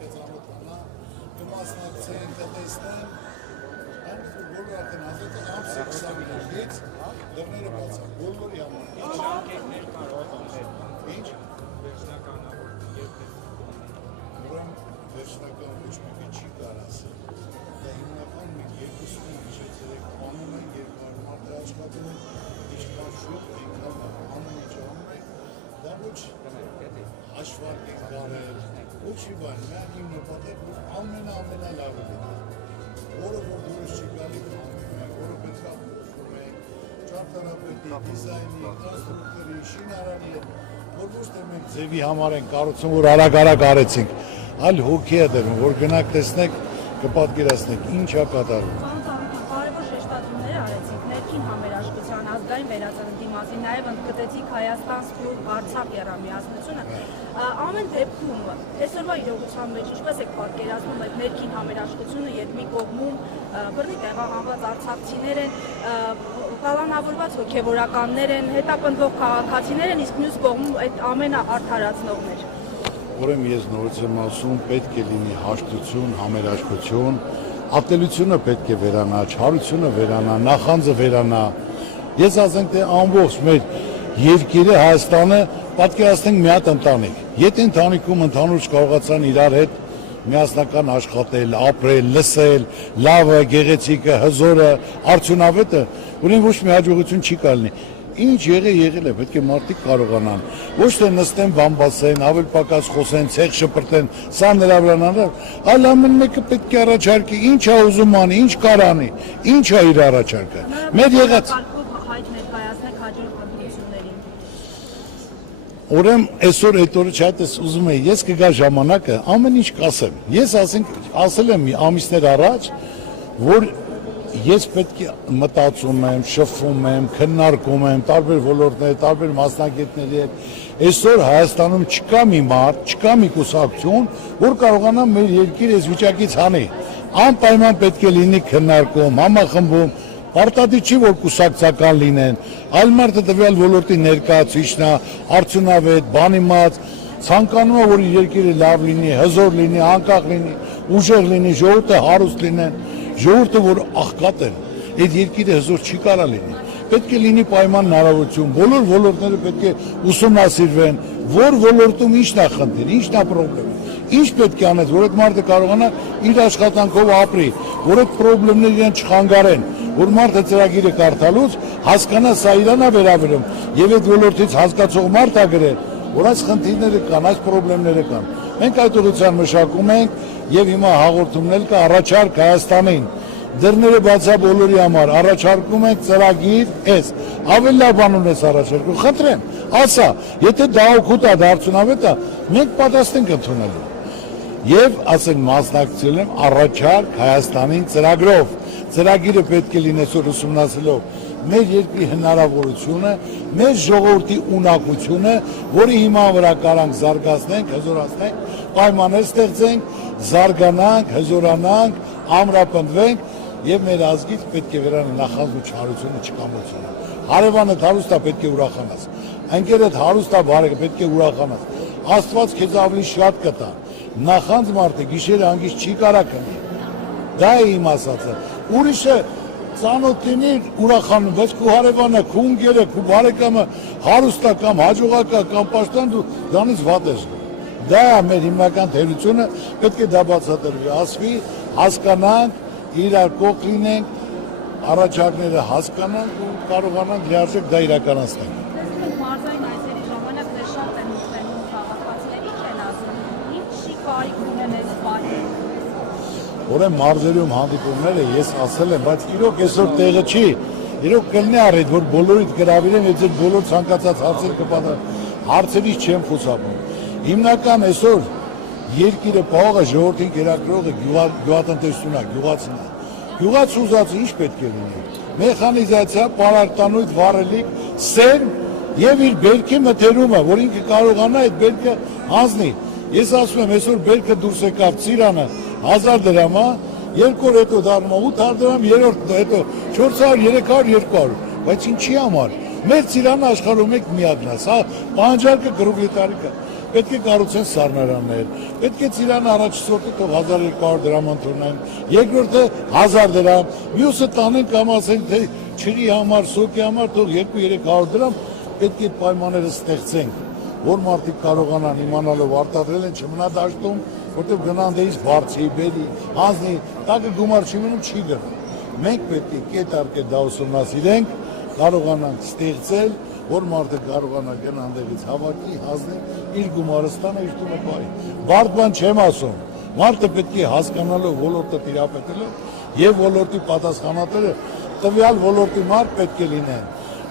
կծանոթանա, կմասնակցեն, կտեսնեն, բոլոր արդեն ազատ ամսի 20 միլիոնից դռները բացան, բոլորի համար։ Ինչ? Ուրեմն վերջնական ոչ մեկը չի կար ասել։ Դա հիմնական մենք երկուսում ենք իջեցրեք անում ենք, երկար մարդը աշխատում ենք, ինչքան շուտ այնքան անում ինչ անում ենք, դա ոչ հաշվարկ ենք կարել, ոչի բան, միայն իմ նպատակ որ ամենալավը լինի, որը որ դուրս չի գալի անում ենք, որը պետք է փոխում ենք, ճարտարապետի, դիզայնի, կոնստրուկտորի, շինարարի հետ, որ ոչ թե մենք ձևի համար ենք կառուցում, որ արագ արեցինք, այլ հոգի է դրում, որ գնաք տեսնեք, կպատկերացնեք, ինչ է կատարվում։ Կարևոր շեշտադրումներ արեցինք, ներքին համերաշխության, ազգային վերածննդի մասին, նաև ընդգծեցիք Հայաստան, Սփյուռք, Արցախ եռամիացնությունը։ Ամեն դեպքում այսօրվա իրողության մեջ ինչպես եք պատկերացնում այդ ներքին համերաշխությունը, երբ մի կողմում բռնի տեղահանված արցախցիներ են, կալանավորված հոգևորականներ են, հետապնդվող քաղաքացիներ են, իսկ մյուս կողմում այդ ամենը արդարացնողներ։ Ուրեմն ես նորից եմ ասում, պետք է լինի հաշտություն, համերաշխություն, ատելությունը պետք է վերանա, չարությունը վերանա, նախանձը վերանա։ Ես ասենք թե ամբողջ մեր երկիրը Հայաստանը պատկերացնենք մի հատ ընտանիք։ Եթե ընտանիքում ընդհանուր չկարողացան իրար հետ միասնական աշխատել, ապրել, լսել, լավը, գեղեցիկը, հզորը, արդյունավետը, ուրեմն ոչ մի հաջողություն չի կարելի։ Ինչ եղել է, պետք է մարդիկ կարողանան, ոչ թե նստեն բամբասեն, ավել պակաս խոսեն, ցեղ շպրտեն, սա նրա վրա նարավ, այլ ամեն մեկը պետք է առաջարկի, ինչ է ուզում անի, ինչ կարանի, ինչ է իր առաջարկը։ Մեր եղած Ուրեմն այսօր այդ օրը չայտես ուզում եմ, ես կգա ժամանակը, ամեն ինչ կասեմ։ Ես ասել եմ ամիսներ առաջ, որ ես պետք է մտածում եմ, շփվում եմ, քննարկում եմ տարբեր ոլորտների, տարբեր մասնագետների հետ։ Այսօր Հայաստանում չկա մի մարդ, չկա մի կուսակցություն, որ կարողանա մեր երկիրը այս վիճակից հանի։ Անպայման պետք է լինի քննարկում, համախմբում, պարտադիր չի որ կուսակցական լինեն, այլ մարդը տվյալ ոլորտի ներկայացուցիչն է, արդյունավետ, բանիմաց, ցանկանում է որ երկիրը լավ լինի, հզոր լինի, անկախ լինի, ուժեղ լինի, ժողովուրդը հարուստ լինեն։ Ժողովուրդը որ աղքատ են, այդ երկիրը հզոր չի կարա լինի, պետք է լինի պայման հնարավորություն, բոլոր ոլորտները պետք է ուսումնասիրվեն, որ ոլորտում ինչն է խնդիր, ինչն է պրոբլեմը, ինչ պետք է անես, որ այդ մարդը կարողանա իր աշխատանքով ապրի, որ այդ պրոբլեմները իրեն չխանգարեն, որ մարդը ծրագիրը կարդալուց հասկանա սա իրան է վերաբերում եւ այդ ոլորտից հասկացող մարդ է գրել, որ այս խնդիրները կան, այս պրոբլեմները կան։ Մենք այդ ուղղությամբ մշակում ենք եւ հիմա հաղորդումներ կա առաջարկ Հայաստանին դռները բացա բոլորի համար առաջարկում ենք ծրագիր էս ավելի լավ բան ունես առաջարկում խնդրեմ ասա եթե դա օգուտ է դարձունավետ է մենք պատասխան ենք ընդունելու եւ ասենք մասնակցել եմ առաջարկ Հայաստանին ծրագրով ծրագիրը պետք է լինի այսօր ուսումնասիրելով մեր երկրի հնարավորությունը մեր ժողովրդի ունակությունը որի հիմա վրա կարանք զարգացնենք հզորացնենք պայմաններ ստեղծենք զարգանանք, հզորանանք, ամրապնդվենք եւ մեր ազգից պետք է վերանա նախանձ ու չարությունը չկամությունը։ Հարևանը հարուստ է պետք է ուրախանաս։ Ընկերդ հարուստ է բարեկը պետք է ուրախանաս։ Աստված քեզ ավելի շատ կտա։ Նախանձ մարդը գիշերը հանգիստ չի կարա քնի։ Դա է իմ ասածը։ Ուրիշը ծանոթինի ուրախանում, բայց քո հարևանը, քո ընկերը, քո բարեկամը հարուստ է կամ հաջողակ է կամ պաշտպան դու դրանից վատ ես։ Դա է մեր հիմնական թերությունը, պետք է դա բացատրվի, ասվի, հասկանանք, իրար կողք լինենք, առաջարկները հասկանանք ու կարողանանք լիարժեք դա իրականացնենք։ Մարզային այսերի ժամանակ դե շատ են ուտենում քաղաքացիներ, ինչ են ասում, ինչ չի կարիք ունեն այս բանը։ Ուրեմն մարզերում հանդիպումները ես ասել եմ, բայց իրոք այսօր տեղը չի, իրոք կլինի առիթ, որ բոլորիդ գրավիրեն, եթե բոլոր ցանկացած հարցեր կպատասխան, հարցերից չեմ խուսափում։ Հիմնական այսօր երկիրը պահողը ժողովրդին կերակրողը գյուղատնտեսությունն է, գյուղացին է։ Գյուղաց ուզածը ինչ պետք է լինի։ Մեխանիզացիա, պարարտանույթ, վառելիք, սերմ եւ իր բերքի մթերումը, որ ինքը կարողանա այդ բերքը հանձնի։ Ես ասում եմ, այսօր բերքը դուրս եկավ Ծիրանը 1000 դրամ է, երկու օր հետո դառնում է 800 դրամ, երրորդ հետո 400, 300, 200, բայց ինչի համար։ Մեր Ծիրանը աշխարհում մեկ միակն է, սա պահանջարկը գրուգլի տարիքը։ պետք է կառուցեն սառնարաններ, պետք է Ծիրան առաջ սորտը թող 1200 դրամ ընդունեն, երկրորդը 1000 դրամ, մյուսը տանեն կամ ասեն թե ջրի համար, սոկի համար թող 200-300 դրամ, պետք է պայմանները ստեղծենք, որ մարդիկ կարողանան իմանալով արտադրել են չմնա դաշտում, որտեղ գնան դեից բարձի, բերի, հանձնի, տակը գումար չի մնում, չի գնում։ Մենք պետք է կետ առ կետ դա ուսումնասիրենք, կարողանանք ստեղծել, որ մարդը կարողանա գնան դեղից հավաքի, հանձնի, իր գումարը ստանա, իր տունը բարի։ Բարդ բան չեմ ասում, մարդը պետք է հասկանալով ոլորտը տիրապետելով եւ ոլորտի պատասխանատերը տվյալ ոլորտի մարդ պետք է լինեն։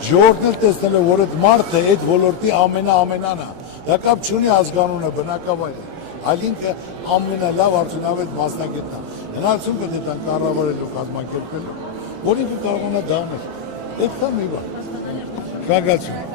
Ժողովուրդն էլ տեսնելով, որ այդ մարդը այդ ոլորտի ամենան է, դա կապ չունի ազգանունը, բնակավայրը, այլ ինքը ամենալավ արդյունավետ մասնագետն է։ Հնարություն պետք է տան կառավարելու կազմակերպելու, որ ինքը կարողանա դա անել։ Այդքան մի բան։ Շնորհակալություն։